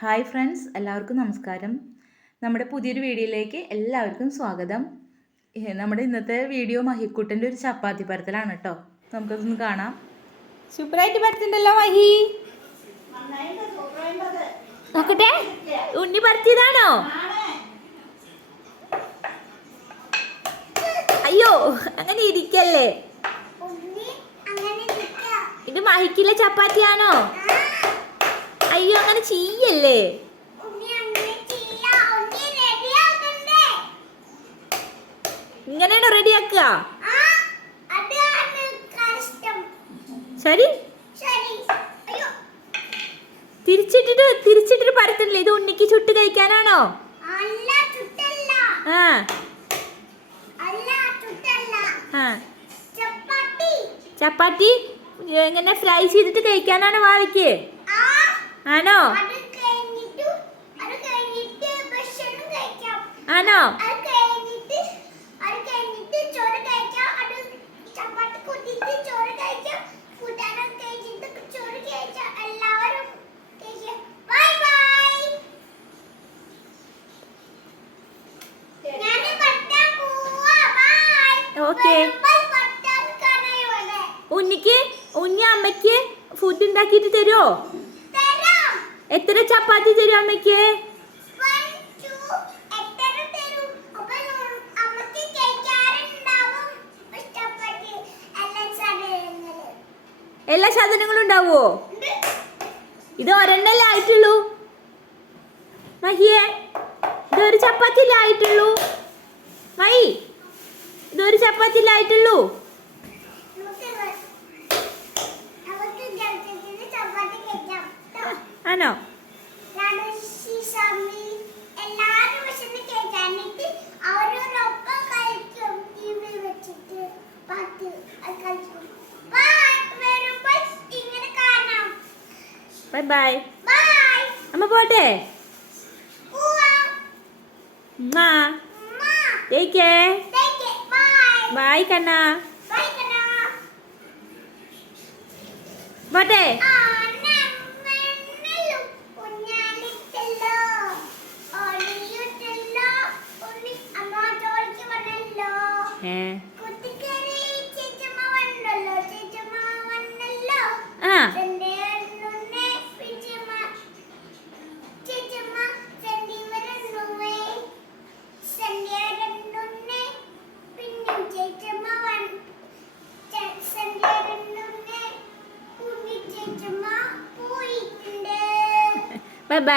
Hi friends, എല്ലാവർക്കും നമസ്കാരം. നമ്മുടെ പുതിയൊരു വീഡിയോയിലേക്ക് എല്ലാവർക്കും സ്വാഗതം. നമ്മുടെ ഇന്നത്തെ വീഡിയോ മഹിക്കുട്ടൻ്റെ ഒരു ചപ്പാത്തി പരത്തലാണ് കേട്ടോ. നമുക്കതൊന്ന് കാണാം. സൂപ്പറായിട്ട് പരത്തുണ്ടല്ലോ മഹി. നോക്കട്ടെ, ഉണ്ണി പരത്തിയതാണോ? അയ്യോ, അങ്ങനെ ഇരിക്കല്ലേ. ഇത് മഹിക്കുള്ള ചപ്പാത്തിയാണോ? അയ്യോ, അങ്ങനെ ചെയ്യല്ലേ. ഇങ്ങനെയാണോ റെഡിയാക്കുക? ശരി, തിരിച്ചിട്ടിട്ട് പരത്തില്ലേ. ഇത് ഉണ്ണിക്ക് ചുട്ട് കഴിക്കാനാണോ? ചപ്പാത്തി ഇങ്ങനെ ഫ്രൈ ചെയ്തിട്ട് കഴിക്കാനാണ് വാവയ്ക്ക്? ആണോ? ആണോ? ഓക്കെ. ഉണ്ണി അമ്മയ്ക്ക് ഫുഡ് ഉണ്ടാക്കിയിട്ട് തരുമോ? എത്ര ചപ്പാത്തി തരും അമ്മയ്ക്ക്? എല്ലാ സാധനങ്ങളും ഉണ്ടാവുമോ? ഇത് ഒരെണ്ണല്ലേ ആയിട്ടുള്ളൂ മഹിയെ. ഇതൊരു ചപ്പാത്തിയല്ലേ ആയിട്ടുള്ളൂ മഹി? ഇതൊരു ചപ്പാത്തിയല്ലേ ആയിട്ടുള്ളൂ? ആണോ? Bye bye. അമ്മ പോട്ടെ. ബൈ കണ്ണ. പോട്ടെ. Bye bye.